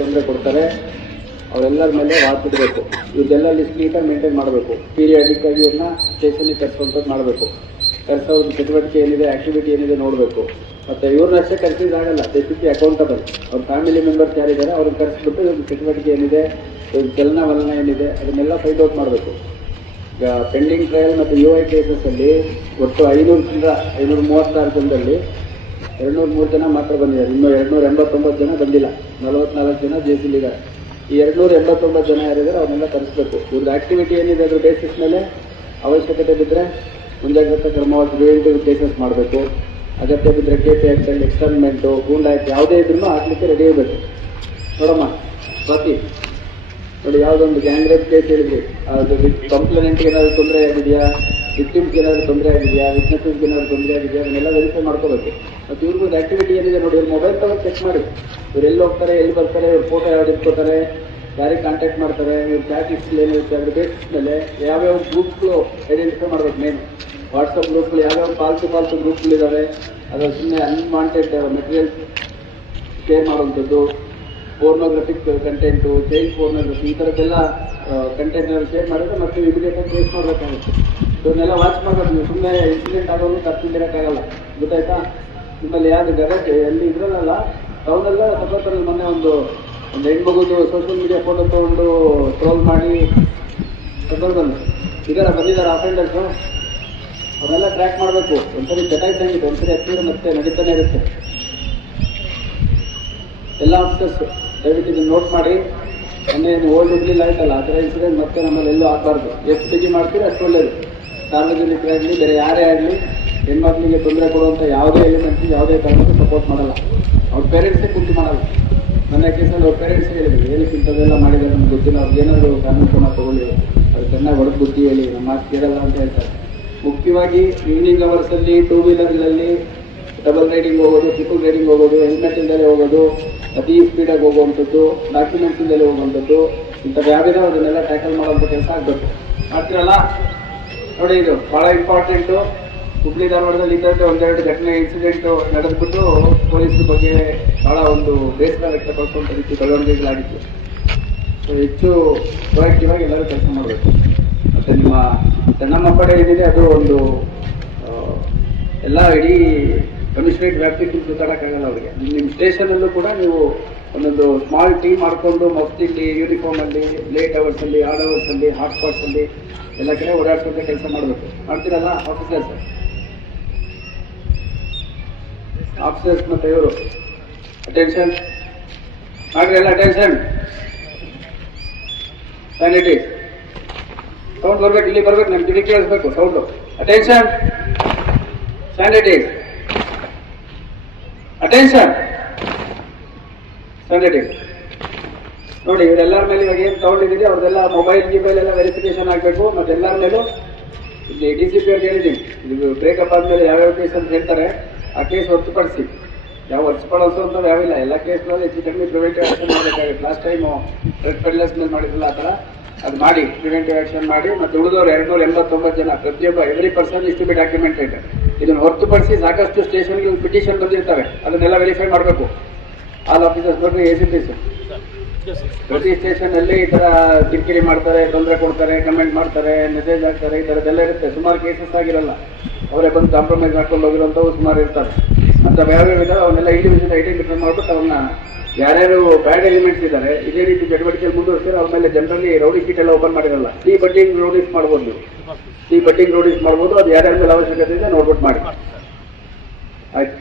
ತೊಂದರೆ ಕೊಡ್ತಾರೆ. ಅವರೆಲ್ಲರ ಮೇಲೆ ವಾಸಿಡಬೇಕು ಇದೆಲ್ಲ ಲಿಸ್ಟ್ ನೀಟಾಗಿ ಮೇಂಟೈನ್ ಮಾಡಬೇಕು. ಪೀರಿಯಾಡಿಕ್ ಆಗಿ ಇವ್ರನ್ನ ಸ್ಟೇಷನ್ಗೆ ಕರ್ಸುವಂಥದ್ದು ಮಾಡಬೇಕು. ಕರ್ಸೋದ್ರ ಚಟುವಟಿಕೆ ಏನಿದೆ ಆಕ್ಟಿವಿಟಿ ಏನಿದೆ ನೋಡಬೇಕು. ಮತ್ತು ಇವ್ರನ್ನ ಅಷ್ಟೇ ಆಗಲ್ಲ ಬಿ ಅಕೌಂಟಬಲ್ ಅವ್ರ ಫ್ಯಾಮಿಲಿ ಮೆಂಬರ್ಸ್ ಯಾರಿದ್ದಾರೆ ಅವ್ರನ್ನ ಕರೆಸ್ಬಿಟ್ಟು ಇವ್ರ ಚಟುವಟಿಕೆ ಏನಿದೆ, ಇವ್ರ ಏನಿದೆ, ಅದನ್ನೆಲ್ಲ ಫೈಂಡ್ ಔಟ್ ಮಾಡಬೇಕು. ಈಗ ಪೆಂಡಿಂಗ್ ಟ್ರಯಲ್ ಮತ್ತು ಯು ಐ ಕೇಸಸ್ಸಲ್ಲಿ ಒಟ್ಟು ಐನೂರು ಐನೂರ ಮೂವತ್ತಾರು ಜನದಲ್ಲಿ ಎರಡ್ನೂರ ಮೂರು ಜನ ಮಾತ್ರ ಬಂದಿದ್ದಾರೆ. ಇನ್ನೂ ಎರಡ್ನೂರ ಎಂಬತ್ತೊಂಬತ್ತು ಜನ ಬಂದಿಲ್ಲ. ನಲವತ್ನಾಲ್ಕು ಜನ ಜೆ ಇದ್ದಾರೆ ಈ ಎರಡ್ನೂರ ಎಂಬತ್ತೊಂಬತ್ತು ಜನ ಯಾರಿದ್ದಾರೆ ಅವ್ರನ್ನೆಲ್ಲ ತರಿಸ್ಬೇಕು. ಇವ್ರದ್ದು ಆಕ್ಟಿವಿಟಿ ಏನಿದೆ ಅದ್ರ ಬೇಸಿಸ್ ಮೇಲೆ ಅವಶ್ಯಕತೆ ಬಿದ್ದರೆ ಮುಂಜಾಗ್ರತಾ ಕ್ರಮವಾಗಿ ಪ್ರಿವೆಂಟಿವ್ ಕೇಸಸ್ ಮಾಡಬೇಕು. ಅಗತ್ಯ ಬಿದ್ದರೆ ಕೆ ಪಿ ಆ್ಯಕ್ಟಲ್ಲಿ ಎಕ್ಸ್ಟರ್ನ್ಮೆಂಟು ಗೂಂಡ್ ಆ್ಯಕ್ಟ್ ಯಾವುದೇ ಇದ್ರೂ ಹಾಕ್ಲಿಕ್ಕೆ ರೆಡಿ ಇರಬೇಕು. ನೋಡಮ್ಮ, ಸ್ವಾತಿ, ನೋಡಿ ಯಾವುದೊಂದು ಗ್ಯಾಂಗ್ ರೇಪ್ ಕೇಸ್ ಹೇಳಿದ್ರಿ. ಅದು ಕಂಪ್ಲೇಂಟ್ ಏನಾದರೂ ತೊಂದರೆ ಆಗಿದೆಯಾ? ವಿಕ್ಟಿಮ್ಸ್ಗೆ ಏನಾದ್ರು ತೊಂದರೆ ಆಗಿದೆಯಾ? ವಿಟ್ನೆಸಸ್ಗೆ ಏನಾದ್ರು ತೊಂದರೆ ಆಗಿದೆಯಾ? ಅದನ್ನೆಲ್ಲ ವೆರಿಫೈ ಮಾಡ್ಕೋಬೇಕು. ಮತ್ತು ಇವ್ರಿಗೂ ಆಕ್ಟಿವಿಟಿ ಏನಿದೆ ನೋಡಿ, ಇವ್ರ ಮೊಬೈಲ್ ತಗೊಂಡು ಚೆಕ್ ಮಾಡಿ. ಇವ್ರು ಎಲ್ಲಿ ಹೋಗ್ತಾರೆ, ಎಲ್ಲಿ ಬರ್ತಾರೆ, ಇವ್ರ ಫೋಟೋ ಯಾವ್ದು ಇಟ್ಕೋತಾರೆ, ಯಾರಿಗೆ ಕಾಂಟ್ಯಾಕ್ಟ್ ಮಾಡ್ತಾರೆ, ಇವ್ರ ಚಾಟ್ ಹಿಸ್ಟ್ರಿ ಏನಿರುತ್ತೆ ಅದ್ರ ಬೇಸಿಸ್ ಮೇಲೆ ಯಾವ್ಯಾವ ಗ್ರೂಪ್ಗಳು ಐಡೆಂಟಿಫೈ ಮಾಡ್ಬೇಕು ಮೇನ್ ವಾಟ್ಸಪ್ ಗ್ರೂಪ್ಗಳು ಯಾವ್ಯಾವ ಪಾಲ್ತು ಪಾಲ್ತು ಗ್ರೂಪ್ಗಳಿದ್ದಾವೆ ಅದ್ರ ಸುಮ್ಮನೆ ಅನ್ವಾಂಟೆಡ್ ಮೆಟೀರಿಯಲ್ಸ್ ಶೇರ್ ಮಾಡುವಂಥದ್ದು ಪೋರ್ನೋಗ್ರಫಿಕ್ ಕಂಟೆಂಟು ಚೈಲ್ಡ್ ಪೋರ್ನೋಗ್ರಫಿ ಈ ಥರದ್ದೆಲ್ಲ ಕಂಟೆಂಟ್ ಶೇರ್ ಮಾಡಿದ್ರೆ ಮತ್ತೆ ಇಮಿಡಿಯೇಟಾಗಿ ಕೇಸ್ ಮಾಡಬೇಕಾಗುತ್ತೆ. ಇವನ್ನೆಲ್ಲ ವಾಚ್ ಮಾಡಬೇಕು ನೀವು ಸುಮ್ಮನೆ ಇನ್ಸಿಡೆಂಟ್ ಆಗೋದು ತಪ್ಪಿದಿರೋಕ್ಕಾಗಲ್ಲ ಗೊತ್ತಾಯ್ತಾ? ನಿಮ್ಮಲ್ಲಿ ಯಾರು ಗದಕ್ಕೆ, ಎಲ್ಲಿ ಇದ್ರಲ್ಲ ಅವನೆಲ್ಲ ಸಪೋರ್ಟಲ್ಲಿ ಮೊನ್ನೆ ಒಂದು ಒಂದು ಹೆಣ್ಮಗುದು ಸೋಷಿಯಲ್ ಮೀಡಿಯಾ ಫೋಟೋ ತೊಗೊಂಡು ಟ್ರೋಲ್ ಮಾಡಿ ತಗೊಂಡು ಇದಾರ ಬಂದಿದ್ದಾರೆ ಅಫೆಂಡರ್ಸು ಅವನ್ನೆಲ್ಲ ಟ್ರ್ಯಾಕ್ ಮಾಡಬೇಕು. ಒಂದ್ಸರಿ ಚಟಾಯಿಸಂಗಿದೆ ಒಂದ್ಸರಿ ಹತ್ತಿರ ಮತ್ತೆ ನಡೀತಾನೆ ಇರುತ್ತೆ. ಎಲ್ಲ ಆಫೀಸರ್ಸ್ ದಯವಿಟ್ಟು ಇದನ್ನು ನೋಟ್ ಮಾಡಿ. ಮೊನ್ನೆ ಓಲ್ಡ್ ಇರಲಿಲ್ಲ ಆಯ್ತಲ್ಲ ಆ ಥರ ಇನ್ಸಿಡೆಂಟ್ ಮತ್ತೆ ನಮ್ಮಲ್ಲಿ ಎಲ್ಲೂ ಆಗಬಾರ್ದು. ಎಷ್ಟು ಬಿಗಿ ಮಾಡ್ತೀರಿ ಅಷ್ಟು ಒಳ್ಳೇದು. ಸಾರ್ವಜನಿಕರಾಗಲಿ ಬೇರೆ ಯಾರೇ ಆಗಲಿ, ಹೆಣ್ಮಕ್ಳಿಗೆ ತೊಂದರೆ ಕೊಡುವಂಥ ಯಾವುದೇ ಎಲಿಮೆಂಟ್ ಯಾವುದೇ ಕಾರಣಕ್ಕೂ ಸಪೋರ್ಟ್ ಮಾಡಲ್ಲ. ಅವ್ರ ಪೇರೆಂಟ್ಸೇ ಕುಂತು ಮಾಡಲ್ಲ. ನನ್ನ ಕೇಸಲ್ಲಿ ಅವ್ರ ಪೇರೆಂಟ್ಸ್ ಹೇಳಿದ್ರು, ಹೇಳಿ, ಇಂಥದ್ದೆಲ್ಲ ಮಾಡಿದ್ದಾರೆ ನಮ್ಗೆ ಗೊತ್ತಿಲ್ಲ, ಅವ್ರಿಗೆ ಏನಾದರೂ ಕಾನೂನು ಕ್ರಮ ತಗೊಳ್ಳಿ ಅದು ಚೆನ್ನಾಗಿ ಹೊಡೆದು ಬುದ್ಧಿ ಹೇಳಿ, ನಮ್ಮ ಮಾತು ಕೇಳಲ್ಲ ಅಂತ ಹೇಳ್ತಾರೆ. ಮುಖ್ಯವಾಗಿ ಈವ್ನಿಂಗ್ ಅವರ್ಸಲ್ಲಿ ಟೂ ವೀಲರ್ಗಳಲ್ಲಿ ಡಬಲ್ ರೈಡಿಂಗ್ ಹೋಗೋದು ಟ್ರಿಪಲ್ ರೈಡಿಂಗ್ ಹೋಗೋದು ಹೆಲ್ಮೆಟ್ ಇಲ್ಲದೆ ಹೋಗೋದು, ಅತಿ ಸ್ಪೀಡಾಗಿ ಹೋಗುವಂಥದ್ದು ಡಾಕ್ಯುಮೆಂಟ್ಸ್ ಇಲ್ಲದೆ ಹೋಗುವಂಥದ್ದು ಇಂಥದ್ದು ಯಾವ್ದಿದೆ ಅದನ್ನೆಲ್ಲ ಟ್ಯಾಕಲ್ ಮಾಡುವಂಥ ಕೆಲಸ ಆಗಬೇಕು. ಮಾಡ್ತೀರಲ್ಲ? ನೋಡಿ, ಇದು ಭಾಳ ಇಂಪಾರ್ಟೆಂಟು ಹುಬ್ಳಿ ಧಾರವಾಡದಲ್ಲಿ ಈ ಥರದ ಒಂದೆರಡು ಘಟನೆ ಇನ್ಸಿಡೆಂಟ್ ನಡೆದ್ಬಿಟ್ಟು ಪೊಲೀಸ್ ಬಗ್ಗೆ ಭಾಳ ಒಂದು ಬೇಸರ ವ್ಯಕ್ತಪಡಿಸುವಂಥ ರೀತಿ ಬೆಳವಣಿಗೆಗಳಾಗಿತ್ತು. ಹೆಚ್ಚು ಪ್ರೊಯಾಕ್ಟಿವ್ ಆಗಿ ಎಲ್ಲರೂ ಕೆಲಸ ಮಾಡಬೇಕು. ಮತ್ತು ನಿಮ್ಮ ಚೆನ್ನಮ್ಮ ಕಡೆ ಏನಿದೆ, ಅದು ಒಂದು ಎಲ್ಲ ಇಡೀ ಕಮಿಷನರೇಟ್ ವ್ಯಾಪ್ತಿ ಸುತ್ತಾಡೋಕ್ಕಾಗಲ್ಲ ಅವರಿಗೆ. ನಿಮ್ಮ ಸ್ಟೇಷನಲ್ಲೂ ಕೂಡ ನೀವು ಒಂದೊಂದು ಸ್ಮಾಲ್ ಟೀಮ್ ಮಾಡಿಕೊಂಡು ಮಫ್ತಿಲಿ ಯೂನಿಫಾರ್ಮಲ್ಲಿ ಲೇಟ್ ಅವರ್ಸಲ್ಲಿ ಆಡ್ ಅವರ್ಸಲ್ಲಿ ಹಾಟ್ ಸ್ಪಾಟ್ಸಲ್ಲಿ ಎಲ್ಲ ಕಡೆ ಓಡಾಡ್ಕೊಂಡು ಕೆಲಸ ಮಾಡಬೇಕು. ಮಾಡ್ತೀರಲ್ಲ ಆಫೀಸರ್ಸ್ ಆಫೀಸರ್ಸ್ ಮತ್ತು ಇವರು? ಅಟೆನ್ಷನ್ ಮಾಡ್ರಿ ಎಲ್ಲ ಅಟೆನ್ಷನ್ ಸ್ಯಾನಿಟಿ ಸೌಂಡ್ ಬರ್ಬೇಕು, ಇಲ್ಲಿ ಬರ್ಬೇಕು, ನಮ್ಗೆ ಇಲ್ಲಿ ಕೇಳಿಸ್ಬೇಕು ಸೌಂಡು ಅಟೆನ್ಷನ್ ಸ್ಯಾನಿಟೈಸ್ ಅಟೆನ್ಷನ್ ನೋಡಿ, ಇವರೆಲ್ಲರ ಮೇಲೆ ಇವಾಗ ಏನು ತಗೊಂಡಿದ್ದೀರಿ, ಅವ್ರದ್ದೆಲ್ಲ ಮೊಬೈಲ್ ಗಿಬೈಲ್ ಎಲ್ಲ ವೆರಿಫಿಕೇಶನ್ ಆಗಬೇಕು. ಮತ್ತೆ ಎಲ್ಲರ ಮೇಲೂ ಇಲ್ಲಿ ಡಿ ಸಿ ಪಿ ಅವ್ರಿಗೆ ಹೇಳಿದ್ದೀನಿ. ಇದು ಬ್ರೇಕಪ್ ಆದಮೇಲೆ ಯಾವ್ಯಾವ ಕೇಸ್ ಅಂತ ಹೇಳ್ತಾರೆ, ಆ ಕೇಸ್ ಹೊರತುಪಡಿಸಿ. ಯಾವ ಹೊರತುಪಡಿಸೋ ಅಂತ ಯಾವಿಲ್ಲ. ಎಲ್ಲ ಕೇಸ್ಗಳಲ್ಲಿ ಹೆಚ್ಚು ಕಡಿಮೆ ಪ್ರಿವೆಂಟಿವ್ ಆ್ಯಕ್ಷನ್ ಮಾಡಬೇಕಾಗುತ್ತೆ. ಲಾಸ್ಟ್ ಟೈಮು ರೆಡ್ ಪೆಡ್ಲರ್ಸ್ ಮೇಲೆ ಮಾಡಿದ್ರಲ್ಲ ಆ ಥರ, ಅದು ಮಾಡಿ ಪ್ರಿವೆಂಟಿವ್ ಆ್ಯಕ್ಷನ್ ಮಾಡಿ. ಮತ್ತು ಉಳಿದವರು ಎರಡು ನೂರ ಎಂಬತ್ತೊಂಬತ್ತು ಜನ, ಪ್ರತಿಯೊಬ್ಬ ಎವ್ರಿ ಪರ್ಸನ್ ಇಷ್ಟು ಬಿ ಡಾಕ್ಯುಮೆಂಟೆಡ್ ಇದನ್ನು ಹೊರತುಪಡಿಸಿ ಸಾಕಷ್ಟು ಸ್ಟೇಷನ್ಗೆ ಪಿಟಿಷನ್ ಬಂದಿರ್ತವೆ. ಅದನ್ನೆಲ್ಲ ವೆರಿಫೈ ಮಾಡಬೇಕು. ಆಲ್ ಆಫೀಸರ್ಸ್ ಬಗ್ಗೆ ಎ ಸಿ ಪಿಸ್ ಪ್ರತಿ ಸ್ಟೇಷನ್ ಅಲ್ಲಿ ಈ ಥರ ಕಿರಿಕಿರಿ ಮಾಡ್ತಾರೆ ತೊಂದರೆ ಕೊಡ್ತಾರೆ ಕಮೆಂಟ್ ಮಾಡ್ತಾರೆ ಮೆಸೇಜ್ ಹಾಕ್ತಾರೆ ಈ ಥರದ್ದೆಲ್ಲ ಇರುತ್ತೆ. ಸುಮಾರು ಕೇಸಸ್ ಆಗಿರಲ್ಲ. ಅವರೇ ಬಂದು ಕಾಂಪ್ರಮೈಸ್ ಮಾಡ್ಕೊಂಡು ಹೋಗಿರೋಂಥವು ಸುಮಾರು ಇರ್ತಾರೆ. ಅಂತ ಬೇರೆ ಇದಾವೆ ಅವನ್ನೆಲ್ಲ ಇಂಡಿವಿಜುವಲ್ ಐಡೆಂಟಿಫೈ ಮಾಡ್ಬಿಟ್ಟು ಅವನ್ನ ಯಾರ್ಯಾರು ಬ್ಯಾಡ್ ಎಲಿಮೆಂಟ್ಸ್ ಇದ್ದಾರೆ ಇದೇ ರೀತಿ ಚಟುವಟಿಕೆಯಲ್ಲಿ ಮುಂದುವರಿಸಿದ್ರೆ ಅವ್ರ ಮೇಲೆ ಜನರಲ್ಲಿ ರೌಡಿ ಶೀಟ್ ಎಲ್ಲ ಓಪನ್ ಮಾಡಿರಲ್ಲ. ಈ ಬಡ್ಡಿಂಗ್ ರೌಡೀಸ್ ಮಾಡ್ಬೋದು. ಈ ಬಡ್ಡಿಂಗ್ ರೋಡೀಸ್ ಮಾಡ್ಬೋದು ಅದು ಯಾರ್ಯಾರ ಮೇಲೆ ಅವಶ್ಯಕತೆ ಇದೆ ನೋಡ್ಬಿಟ್ಟು ಮಾಡಿ. ಆಯ್ತು.